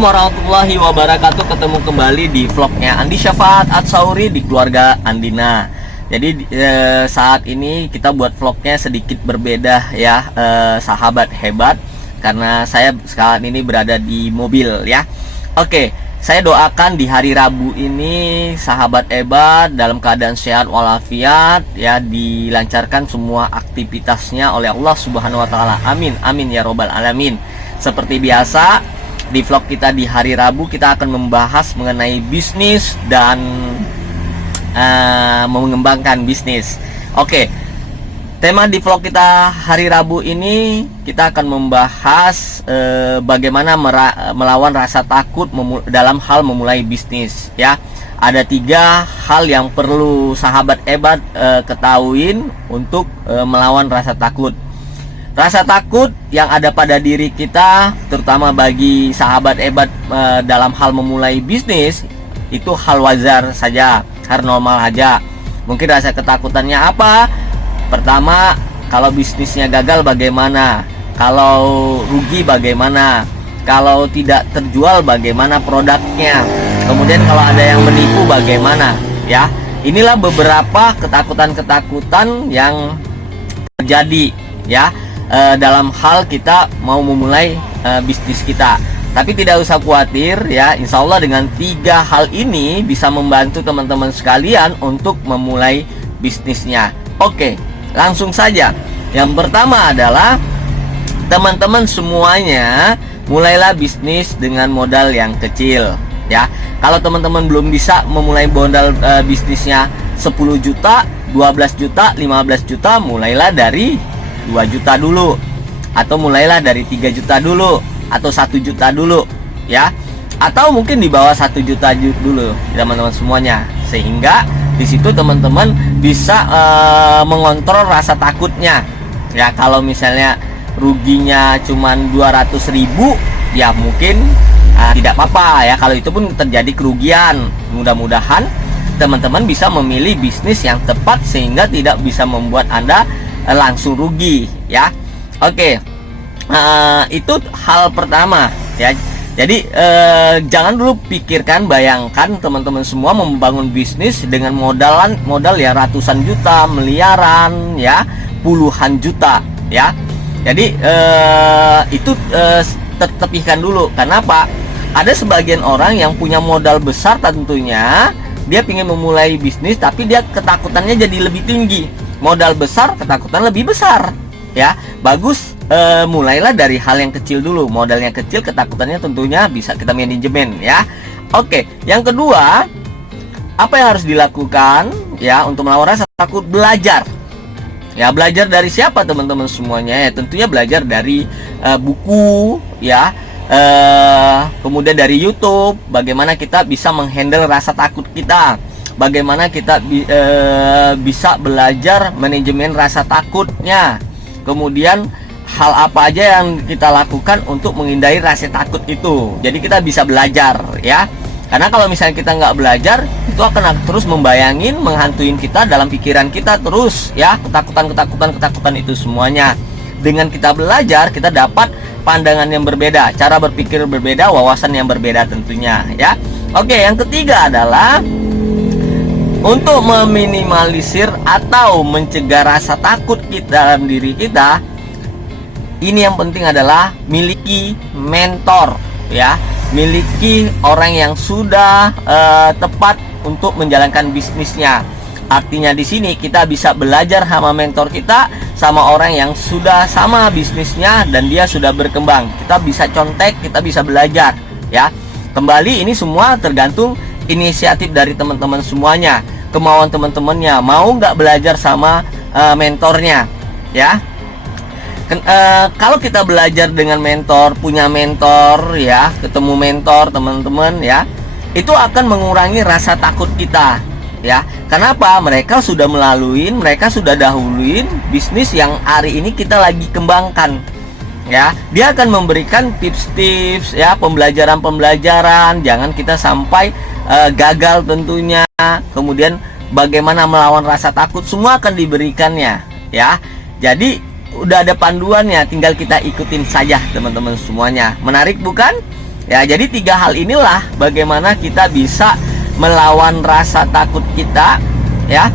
Warahmatullahi wabarakatuh. Ketemu kembali di vlognya Andi Syafaat Atsauri di keluarga Andina. Jadi saat ini kita buat vlognya sedikit berbeda ya, sahabat hebat, karena saya sekarang ini berada di mobil ya. Oke, saya doakan di hari Rabu ini sahabat hebat dalam keadaan sehat walafiat ya, dilancarkan semua aktivitasnya oleh Allah Subhanahu wa taala. Amin amin ya robbal alamin. Seperti biasa, di vlog kita di hari Rabu kita akan membahas mengenai bisnis dan mengembangkan bisnis. Oke, tema di vlog kita hari Rabu ini kita akan membahas bagaimana melawan rasa takut dalam hal memulai bisnis ya. Ada 3 hal yang perlu sahabat hebat ketahuin untuk melawan rasa takut. Rasa takut yang ada pada diri kita, terutama bagi sahabat hebat dalam hal memulai bisnis, itu hal wajar saja, hal normal aja. Mungkin rasa ketakutannya apa? Pertama, kalau bisnisnya gagal bagaimana? Kalau rugi bagaimana? Kalau tidak terjual bagaimana produknya? Kemudian kalau ada yang menipu bagaimana? Ya, inilah beberapa ketakutan-ketakutan yang terjadi ya, dalam hal kita mau memulai bisnis kita. Tapi tidak usah khawatir ya, insya Allah dengan 3 hal ini bisa membantu teman-teman sekalian untuk memulai bisnisnya. Oke, langsung saja. Yang pertama adalah teman-teman semuanya mulailah bisnis dengan modal yang kecil ya. Kalau teman-teman belum bisa memulai modal bisnisnya 10 juta, 12 juta, 15 juta, mulailah dari 2 juta dulu, atau mulailah dari 3 juta dulu, atau 1 juta dulu ya, atau mungkin di bawah 1 juta dulu teman-teman semuanya, sehingga di situ teman-teman bisa mengontrol rasa takutnya ya. Kalau misalnya ruginya cuman 200.000 ya mungkin tidak apa-apa ya, kalau itu pun terjadi kerugian. Mudah-mudahan teman-teman bisa memilih bisnis yang tepat sehingga tidak bisa membuat Anda langsung rugi ya. Oke, itu hal pertama ya. Jadi jangan dulu pikirkan, bayangkan teman-teman semua membangun bisnis dengan modal ya ratusan juta, miliaran ya, puluhan juta ya. Jadi itu tepikan dulu. Kenapa? Ada sebagian orang yang punya modal besar, tentunya dia ingin memulai bisnis tapi dia ketakutannya jadi lebih tinggi. Modal besar, ketakutan lebih besar ya. Bagus, mulailah dari hal yang kecil dulu. Modalnya kecil, ketakutannya tentunya bisa kita manajemen ya. Oke, yang kedua, apa yang harus dilakukan ya untuk melawan rasa takut? Belajar ya. Belajar dari siapa teman-teman semuanya ya? Tentunya belajar dari buku ya, kemudian dari YouTube, bagaimana kita bisa menghandle rasa takut kita, bagaimana kita bisa belajar manajemen rasa takutnya. Kemudian hal apa aja yang kita lakukan untuk menghindari rasa takut itu. Jadi kita bisa belajar ya. Karena kalau misalnya kita nggak belajar, itu akan terus membayangin, menghantuin kita dalam pikiran kita terus ya, ketakutan itu semuanya. Dengan kita belajar, kita dapat pandangan yang berbeda, cara berpikir berbeda, wawasan yang berbeda tentunya ya. Oke, yang ketiga adalah untuk meminimalisir atau mencegah rasa takut kita dalam diri kita. Ini yang penting adalah miliki mentor ya, miliki orang yang sudah tepat untuk menjalankan bisnisnya. Artinya di sini kita bisa belajar sama mentor kita, sama orang yang sudah sama bisnisnya dan dia sudah berkembang. Kita bisa contek, kita bisa belajar ya. Kembali ini semua tergantung inisiatif dari teman-teman semuanya, kemauan teman-temannya, mau nggak belajar sama mentornya ya. Kalau kita belajar dengan mentor, punya mentor ya, ketemu mentor teman-teman ya, itu akan mengurangi rasa takut kita ya. Kenapa? Mereka sudah mereka sudah dahuluin bisnis yang hari ini kita lagi kembangkan ya. Dia akan memberikan tips-tips ya, pembelajaran-pembelajaran, jangan kita sampai gagal tentunya. Kemudian bagaimana melawan rasa takut, semua akan diberikannya ya. Jadi udah ada panduannya, tinggal kita ikutin saja teman-teman semuanya. Menarik bukan? Ya, jadi 3 hal inilah bagaimana kita bisa melawan rasa takut kita ya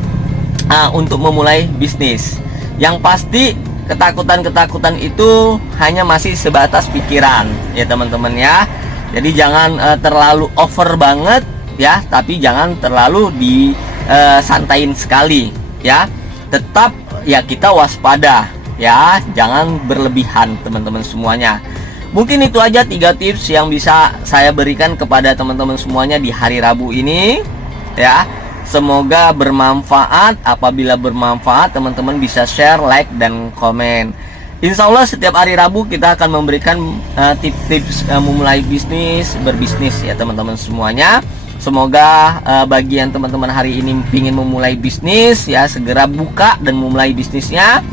untuk memulai bisnis. Yang pasti ketakutan-ketakutan itu hanya masih sebatas pikiran ya teman-teman ya. Jadi jangan terlalu over banget ya, tapi jangan terlalu disantain sekali ya. Tetap ya kita waspada ya, jangan berlebihan teman-teman semuanya. Mungkin itu aja 3 tips yang bisa saya berikan kepada teman-teman semuanya di hari Rabu ini ya. Semoga bermanfaat. Apabila bermanfaat, teman-teman bisa share, like, dan komen. Insya Allah setiap hari Rabu kita akan memberikan tips-tips memulai bisnis, berbisnis ya teman-teman semuanya. Semoga bagi yang teman-teman hari ini ingin memulai bisnis ya, segera buka dan memulai bisnisnya.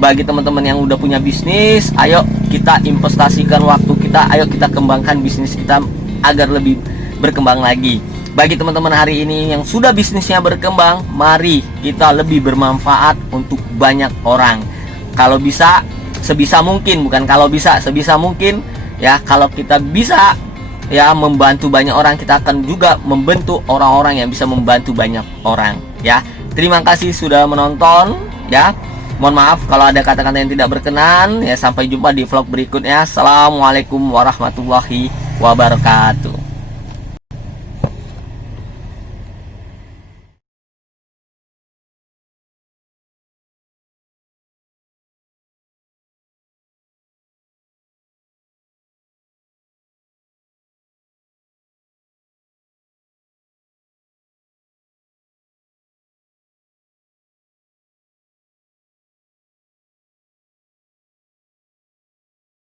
Bagi teman-teman yang udah punya bisnis, ayo kita investasikan waktu kita, ayo kita kembangkan bisnis kita agar lebih berkembang lagi. Bagi teman-teman hari ini yang sudah bisnisnya berkembang, mari kita lebih bermanfaat untuk banyak orang. Kalau bisa, sebisa mungkin, bukan kalau bisa, sebisa mungkin ya. Kalau kita bisa ya membantu banyak orang, kita akan juga membentuk orang-orang yang bisa membantu banyak orang ya. Terima kasih sudah menonton ya. Mohon maaf kalau ada kata-kata yang tidak berkenan ya. Sampai jumpa di vlog berikutnya. Assalamualaikum warahmatullahi wabarakatuh.